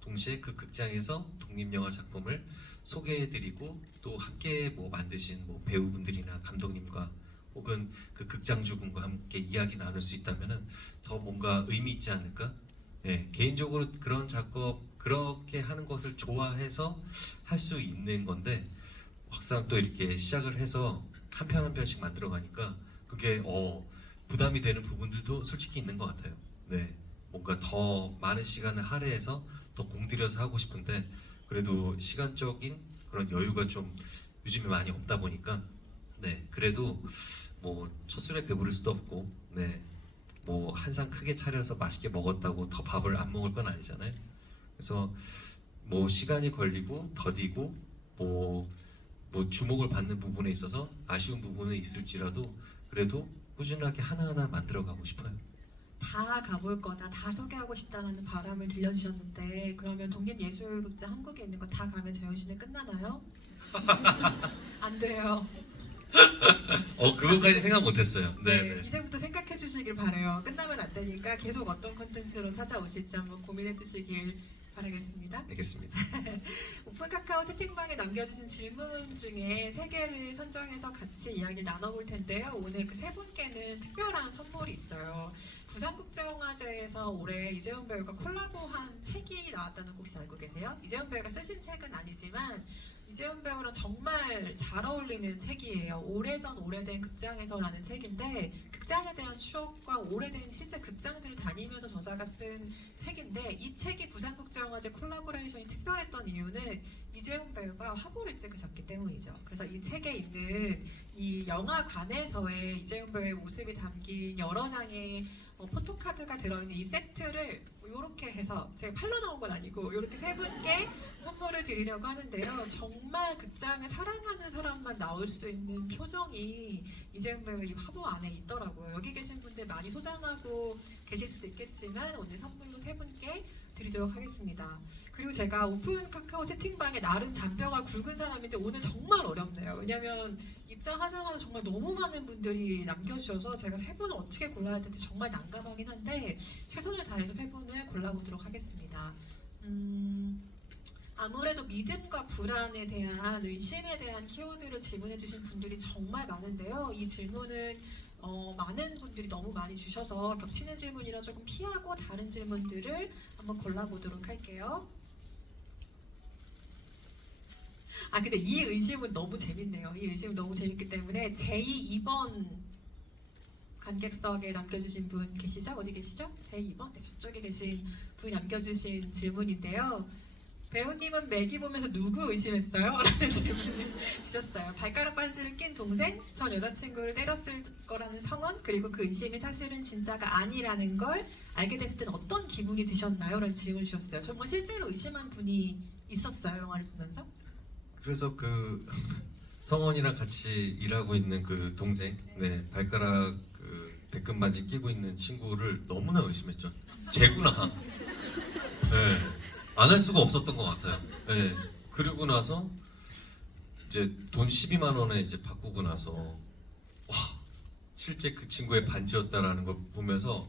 동시에 그 극장에서 독립영화 작품을 소개해드리고 또 함께 뭐 만드신 뭐 배우분들이나 감독님과 혹은 그 극장주분과 함께 이야기 나눌 수 있다면은 더 뭔가 의미 있지 않을까? 예, 개인적으로 그런 작업 그렇게 하는 것을 좋아해서 할 수 있는 건데 막상 또 이렇게 시작을 해서 한 편 한 편씩 만들어 가니까 그게 부담이 되는 부분들도 솔직히 있는 것 같아요. 네, 뭔가 더 많은 시간을 할애해서 더 공들여서 하고 싶은데 그래도 시간적인 그런 여유가 좀 요즘에 많이 없다 보니까 네, 그래도 뭐 첫 술에 배부를 수도 없고 네, 뭐 한 상 크게 차려서 맛있게 먹었다고 더 밥을 안 먹을 건 아니잖아요. 그래서 뭐 시간이 걸리고 더디고 뭐 주목을 받는 부분에 있어서 아쉬운 부분은 있을지라도 그래도 꾸준하게 하나하나 만들어 가고 싶어요. 다 가볼 거다, 다 소개하고 싶다는 바람을 들려주셨는데 그러면 독립예술극장 한국에 있는 거 다 가면 재훈 씨는 끝나나요? 안 돼요. 그것까지 생각 못했어요. 네, 네, 네. 이제부터 생각해 주시길 바래요. 끝나면 안 되니까 계속 어떤 콘텐츠로 찾아오실지 한번 고민해 주시길 바라겠습니다. 알겠습니다. 오픈 카카오 채팅방에 남겨주신 질문 중에 3개를 선정해서 같이 이야기를 나눠볼 텐데요. 오늘 그 3분께는 특별한 선물이 있어요. 부산국제영화제에서 올해 이재훈 배우가 콜라보한 책이 나왔다는 거 혹시 알고 계세요? 이재훈 배우가 쓰신 책은 아니지만 이재훈 배우랑 정말 잘 어울리는 책이에요. 오래전 오래된 극장에서라는 책인데 극장에 대한 추억과 오래된 실제 극장들을 다니면서 저자가 쓴 책인데 이 책이 부산국제영화제 콜라보레이션이 특별했던 이유는 이재훈 배우가 화보를 찍으셨기 때문이죠. 그래서 이 책에 있는 이 영화관에서의 이재훈 배우의 모습이 담긴 여러 장의 포토카드가 들어있는 이 세트를 이렇게 해서 제가 팔러 나온 건 아니고 이렇게 3분께 선물을 드리려고 하는데요. 정말 극장을 사랑하는 사람만 나올 수 있는 표정이 이재훈 배우 이 화보 안에 있더라고요. 여기 계신 분들 많이 소장하고 계실 수도 있겠지만 오늘 선물로 3분께 드리도록 하겠습니다. 그리고 제가 오픈 카카오 채팅방에 나름 잔뼈가 굵은 사람인데 오늘 정말 어렵네요. 왜냐면 입장하자마자 정말 너무 많은 분들이 남겨주셔서 제가 3분을 어떻게 골라야 될지 정말 난감하긴 한데 최선을 다해서 3분을 골라보도록 하겠습니다. 아무래도 믿음과 불안에 대한 의심에 대한 키워드를 질문해주신 분들이 정말 많은데요. 이 질문은 많은 분들이 너무 많이 주셔서 겹치는 질문이라 조금 피하고 다른 질문들을 한번 골라보도록 할게요. 근데 이 의심은 너무 재밌네요. 이 의심은 너무 재밌기 때문에 제2번 관객석에 남겨주신 분 계시죠? 어디 계시죠? 제2번? 네, 저쪽에 계신 분이 남겨주신 질문인데요. 배우님은 매기 보면서 누구 의심했어요? 라는 질문을 주셨어요. 발가락 반지를 낀 동생, 전 여자친구를 때렸을 거라는 성원, 그리고 그 의심이 사실은 진짜가 아니라는 걸 알게 됐을 때는 어떤 기분이 드셨나요? 라는 질문을 주셨어요. 정말 실제로 의심한 분이 있었어요, 영화를 보면서? 그래서 그 성원이랑 같이 일하고 있는 그 동생, 네, 발가락 그 백금 반지 끼고 있는 친구를 너무나 의심했죠. 쟤구나. 네, 안 할 수가 없었던 것 같아요. 네, 그리고 나서 이제 돈 12만 원에 이제 바꾸고 나서 와, 실제 그 친구의 반지였다라는 걸 보면서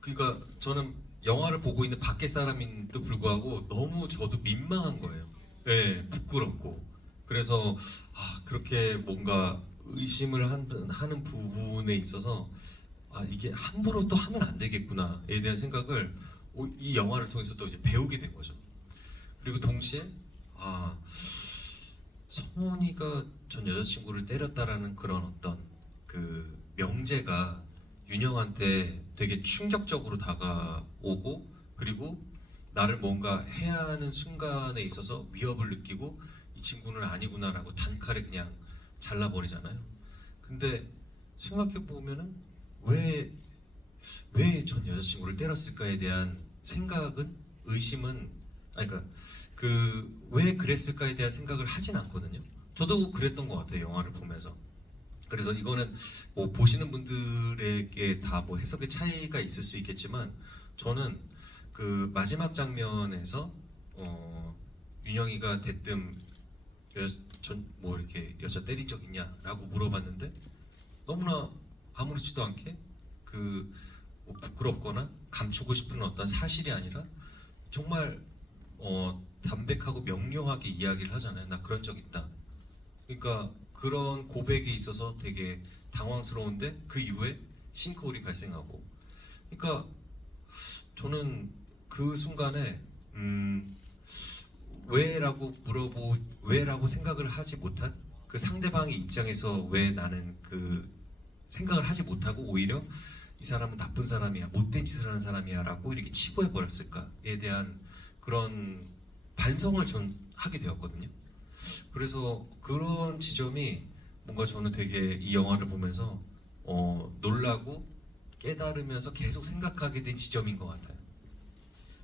그러니까 저는 영화를 보고 있는 밖에 사람인데도 불구하고 너무 저도 민망한 거예요. 네, 부끄럽고 그래서 그렇게 뭔가 의심을 하는 부분에 있어서 이게 함부로 또 하면 안 되겠구나에 대한 생각을 이 영화를 통해서 또 이제 배우게 된 거죠. 그리고 동시에 성원이가 전 여자친구를 때렸다라는 그런 어떤 그 명제가 윤영한테 되게 충격적으로 다가오고 그리고 나를 뭔가 해야 하는 순간에 있어서 위협을 느끼고 이 친구는 아니구나라고 단칼에 그냥 잘라버리잖아요. 근데 생각해 보면은 왜 전 여자친구를 때렸을까에 대한 생각은 의심은 그러니까 그 왜 그랬을까에 대한 생각을 하진 않거든요. 저도 그랬던 것 같아요, 영화를 보면서. 그래서 이거는 뭐 보시는 분들에게 다 뭐 해석의 차이가 있을 수 있겠지만 저는 그 마지막 장면에서 윤영이가 대뜸 뭐 이렇게 여자 때린 적 있냐라고 물어봤는데 너무나 아무렇지도 않게 뭐 부끄럽거나 감추고 싶은 어떤 사실이 아니라 정말 담백하고 명료하게 이야기를 하잖아요. 나 그런 적 있다. 그러니까 그런 고백에 있어서 되게 당황스러운데 그 이후에 싱크홀이 발생하고 그러니까 저는 그 순간에 왜라고 생각을 하지 못한 그 상대방의 입장에서 왜 나는 그 생각을 하지 못하고 오히려 이 사람은 나쁜 사람이야, 못된 짓을 하는 사람이야라고 이렇게 치부해 버렸을까에 대한 그런 반성을 전 하게 되었거든요. 그래서 그런 지점이 뭔가 저는 되게 이 영화를 보면서 놀라고 깨달으면서 계속 생각하게 된 지점인 것 같아요.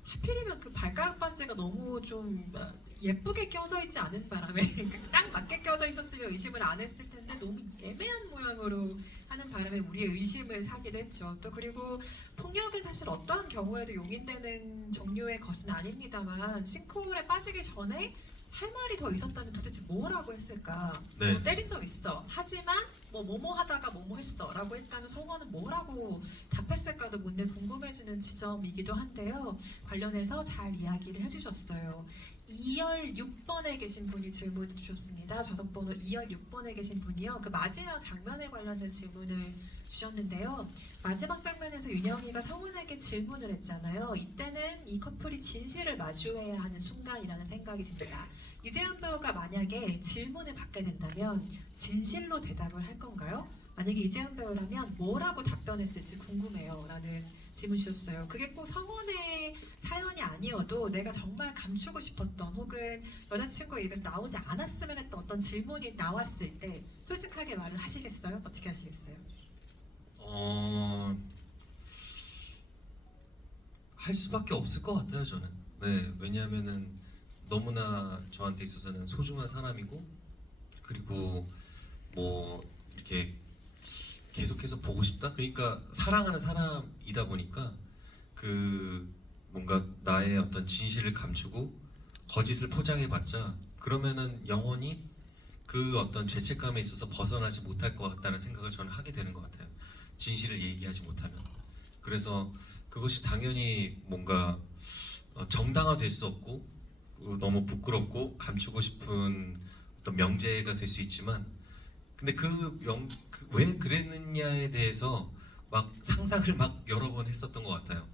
하필이면 그 발가락 반지가 너무 좀 예쁘게 껴져 있지 않은 바람에 딱 맞게 껴져 있었으면 의심을 안 했을 텐데 너무 애매한 모양으로 하는 바람에 우리의 의심을 사기도 했죠. 또 그리고 폭력은 사실 어떠한 경우에도 용인되는 종류의 것은 아닙니다만 싱크홀에 빠지기 전에 할 말이 더 있었다면 도대체 뭐라고 했을까? 네. 뭐 때린 적 있어. 하지만 뭐뭐 하다가 뭐뭐 했어라고 했다면 성원은 뭐라고 답했을까도 문제 궁금해지는 지점이기도 한데요. 관련해서 잘 이야기를 해주셨어요. 2열 6번에 계신 분이 질문을 주셨습니다. 좌석번호 2열 6번에 계신 분이요. 그 마지막 장면에 관련된 질문을 주셨는데요. 마지막 장면에서 윤영이가 성훈에게 질문을 했잖아요. 이때는 이 커플이 진실을 마주해야 하는 순간이라는 생각이 듭니다. 이재현 배우가 만약에 질문을 받게 된다면 진실로 대답을 할 건가요? 만약에 이재현 배우라면 뭐라고 답변했을지 궁금해요 라는 질문 주셨어요. 그게 꼭 성원의 사연이 아니어도 내가 정말 감추고 싶었던 혹은 여자친구 입에서 나오지 않았으면 했던 어떤 질문이 나왔을 때 솔직하게 말을 하시겠어요? 어떻게 하시겠어요? 할 수밖에 없을 것 같아요, 저는. 네, 왜냐하면은 너무나 저한테 있어서는 소중한 사람이고, 그리고 뭐 이렇게 계속해서 보고 싶다. 그러니까 사랑하는 사람이다 보니까 그 뭔가 나의 어떤 진실을 감추고 거짓을 포장해봤자 그러면은 영원히 그 어떤 죄책감에 있어서 벗어나지 못할 것 같다는 생각을 저는 하게 되는 것 같아요. 진실을 얘기하지 못하면. 그래서 그것이 당연히 뭔가 정당화될 수 없고 너무 부끄럽고 감추고 싶은 어떤 명제가 될 수 있지만 근데 왜 그랬느냐에 대해서 막 상상을 막 여러 번 했었던 것 같아요.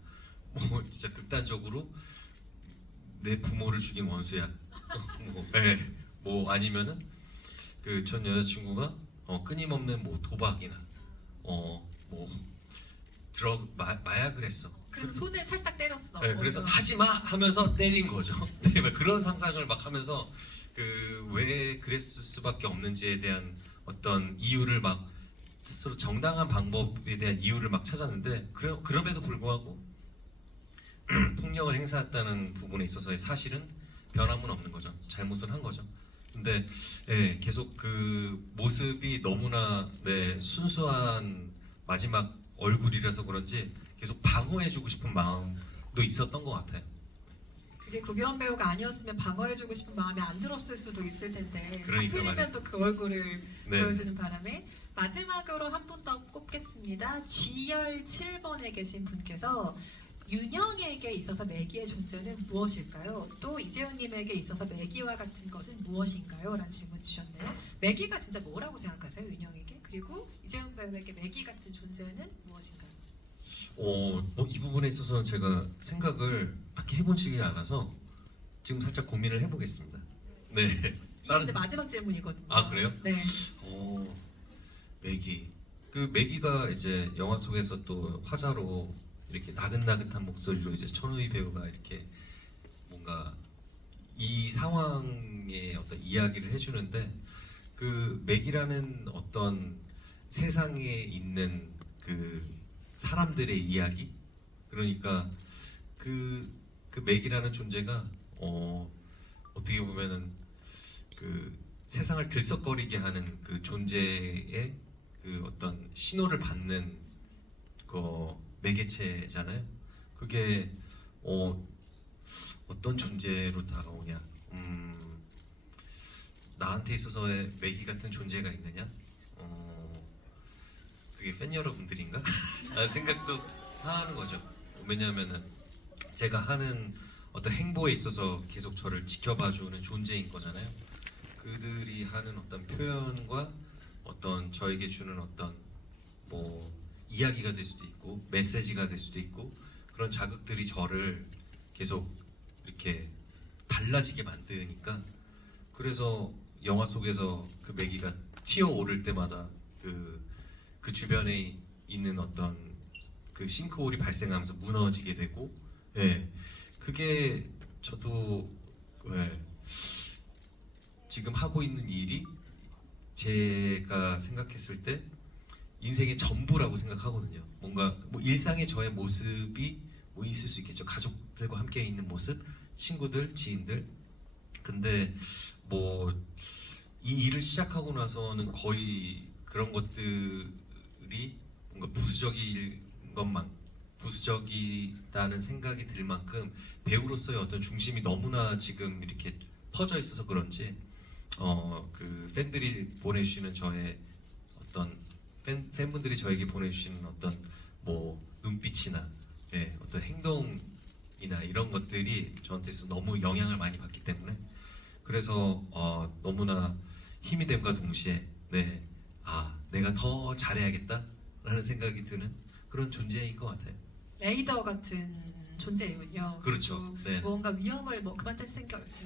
뭐 진짜 극단적으로 내 부모를 죽인 원수야. 네. 뭐 아니면은 그 전 여자친구가 끊임없는 뭐 도박이나 뭐 마약을 했어. 그래서 손을 찰싹 때렸어. 네, 그래서 하지 마 하면서 때린 거죠. 네, 막 그런 상상을 막 하면서 그 왜 그랬을 수밖에 없는지에 대한 어떤 이유를 막 스스로 정당한 방법에 대한 이유를 막 찾았는데 그럼에도 불구하고 폭력을 행사했다는 부분에 있어서의 사실은 변함은 없는 거죠. 잘못은 한 거죠. 근데 예, 계속 그 모습이 너무나 순수한 마지막 얼굴이라서 그런지 계속 방어해주고 싶은 마음도 있었던 것 같아요. 그게 구교환 배우가 아니었으면 방어해주고 싶은 마음이 안 들었을 수도 있을 텐데 그러니까 하필이면 말이에요. 또 그 얼굴을 네. 보여주는 바람에 마지막으로 한 분 더 꼽겠습니다. G열 7번에 계신 분께서 윤영에게 있어서 매기의 존재는 무엇일까요? 또 이재훈님에게 있어서 매기와 같은 것은 무엇인가요? 라는 질문 주셨네요. 매기가 진짜 뭐라고 생각하세요? 윤영에게? 그리고 이재훈 배우에게 매기 같은 존재는 무엇인가요? 이 부분에 있어서는 제가 생각을 딱히 해보지가 않아서 지금 살짝 고민을 해보겠습니다. 네. 이게 근데 마지막 질문이거든요. 아, 그래요? 네. 매기. 그 매기가 이제 영화 속에서 또 화자로 이렇게 나긋나긋한 목소리로 이제 천우희 배우가 이렇게 뭔가 이 상황의 어떤 이야기를 해주는데 그 매기라는 어떤 세상에 있는 그 사람들의 이야기 그러니까 그 맥이라는 존재가 어떻게 보면은 그 세상을 들썩거리게 하는 그 존재의 그 어떤 신호를 받는 그 매개체잖아요. 그게 어떤 존재로 다가오냐? 나한테 있어서의 매기 같은 존재가 있느냐? 그게 팬 여러분들인가? 라는 생각도 하는 거죠. 왜냐하면은 제가 하는 어떤 행보에 있어서 계속 저를 지켜봐주는 존재인 거잖아요. 그들이 하는 어떤 표현과 어떤 저에게 주는 어떤 뭐 이야기가 될 수도 있고 메시지가 될 수도 있고 그런 자극들이 저를 계속 이렇게 달라지게 만드니까 그래서 영화 속에서 그 매기가 튀어오를 때마다 그 주변에 있는 어떤 그 싱크홀이 발생하면서 무너지게 되고 예 그게 저도 예, 지금 하고 있는 일이 제가 생각했을 때 인생의 전부라고 생각하거든요. 뭔가 뭐 일상의 저의 모습이 뭐 있을 수 있겠죠. 가족들과 함께 있는 모습, 친구들, 지인들. 근데 뭐 이 일을 시작하고 나서는 거의 그런 것들이 뭔가 부수적이다는 생각이 들 만큼 배우로서의 어떤 중심이 너무나 지금 이렇게 퍼져 있어서 그런지 그 팬들이 보내주시는 저의 어떤 팬분들이 저에게 보내주시는 어떤 뭐 눈빛이나 예, 어떤 행동이나 이런 것들이 저한테서 너무 영향을 많이 받기 때문에 그래서 너무나 힘이 됨과 동시에 네, 내가 더 잘해야겠다라는 생각이 드는 그런 존재인 것 같아요. 레이더 같은 존재이군요. 그렇죠. 그리고 네. 뭔가 위험을 그만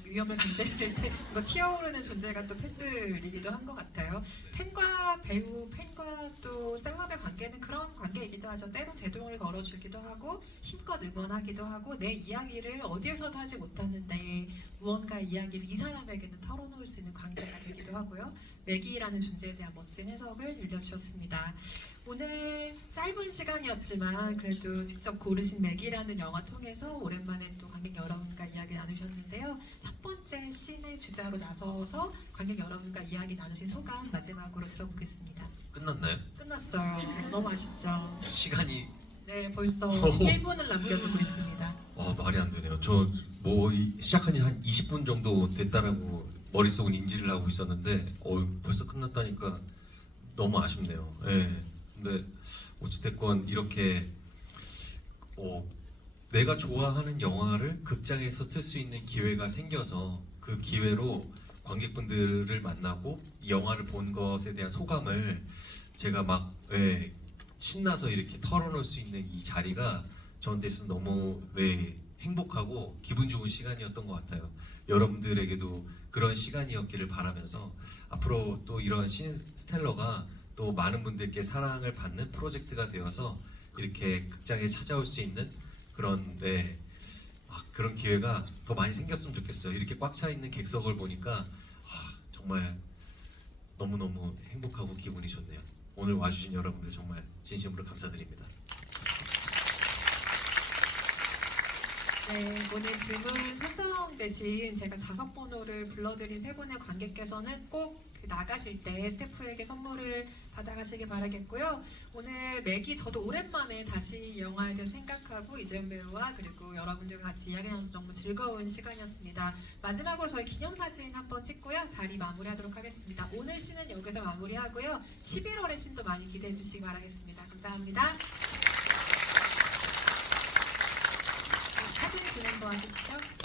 위험을 감지했을 때 뭔가 튀어오르는 존재가 또 팬들이기도 한 것 같아요. 팬과 배우, 팬과 또 셀럽의 관계는 그런 관계이기도 하죠. 때론 제동을 걸어주기도 하고 힘껏 응원하기도 하고 내 이야기를 어디에서도 하지 못하는데 무언가 이야기를 이 사람에게는 털어놓을 수 있는 관계가 되기도 하고요. 매기라는 존재에 대한 멋진 해석을 들려주셨습니다. 오늘 짧은 시간이었지만 그래도 직접 고르신 맥이라는 영화 통해서 오랜만에 또 관객 여러분과 이야기 나누셨는데요. 첫 번째 씬의 주자로 나서서 관객 여러분과 이야기 나누신 소감 마지막으로 들어보겠습니다. 끝났나요? 끝났어요. 너무 아쉽죠. 시간이 네, 벌써 1분을 남겨두고 있습니다. 말이 안 되네요. 저 뭐 시작한 지 한 20분 정도 됐다라고 머릿속은 인지를 하고 있었는데 벌써 끝났다니까 너무 아쉽네요. 예. 근데 어찌됐건 이렇게 내가 좋아하는 영화를 극장에서 틀 수 있는 기회가 생겨서 그 기회로 관객분들을 만나고 이 영화를 본 것에 대한 소감을 제가 막 신나서 이렇게 털어놓을 수 있는 이 자리가 저한테서 너무 행복하고 기분 좋은 시간이었던 것 같아요. 여러분들에게도 그런 시간이었기를 바라면서 앞으로 또 이런 신스텔러가 또 많은 분들께 사랑을 받는 프로젝트가 되어서 이렇게 극장에 찾아올 수 있는 그런 그런 기회가 더 많이 생겼으면 좋겠어요. 이렇게 꽉 차 있는 객석을 보니까 정말 너무너무 행복하고 기분이 좋네요. 오늘 와주신 여러분들 정말 진심으로 감사드립니다. 네, 오늘 질문 선정되신 제가 좌석 번호를 불러드린 세 분의 관객께서는 꼭 나가실 때 스태프에게 선물을 받아가시길 바라겠고요. 오늘 맥이 저도 오랜만에 다시 이 영화에 대해 생각하고 이재현 배우와 그리고 여러분들과 같이 이야기 나눠서 정말 즐거운 시간이었습니다. 마지막으로 저희 기념사진 한번 찍고요. 자리 마무리하도록 하겠습니다. 오늘 씬은 여기서 마무리하고요. 11월의 씬도 많이 기대해 주시기 바라겠습니다. 감사합니다. 사진 진행 도와주시죠.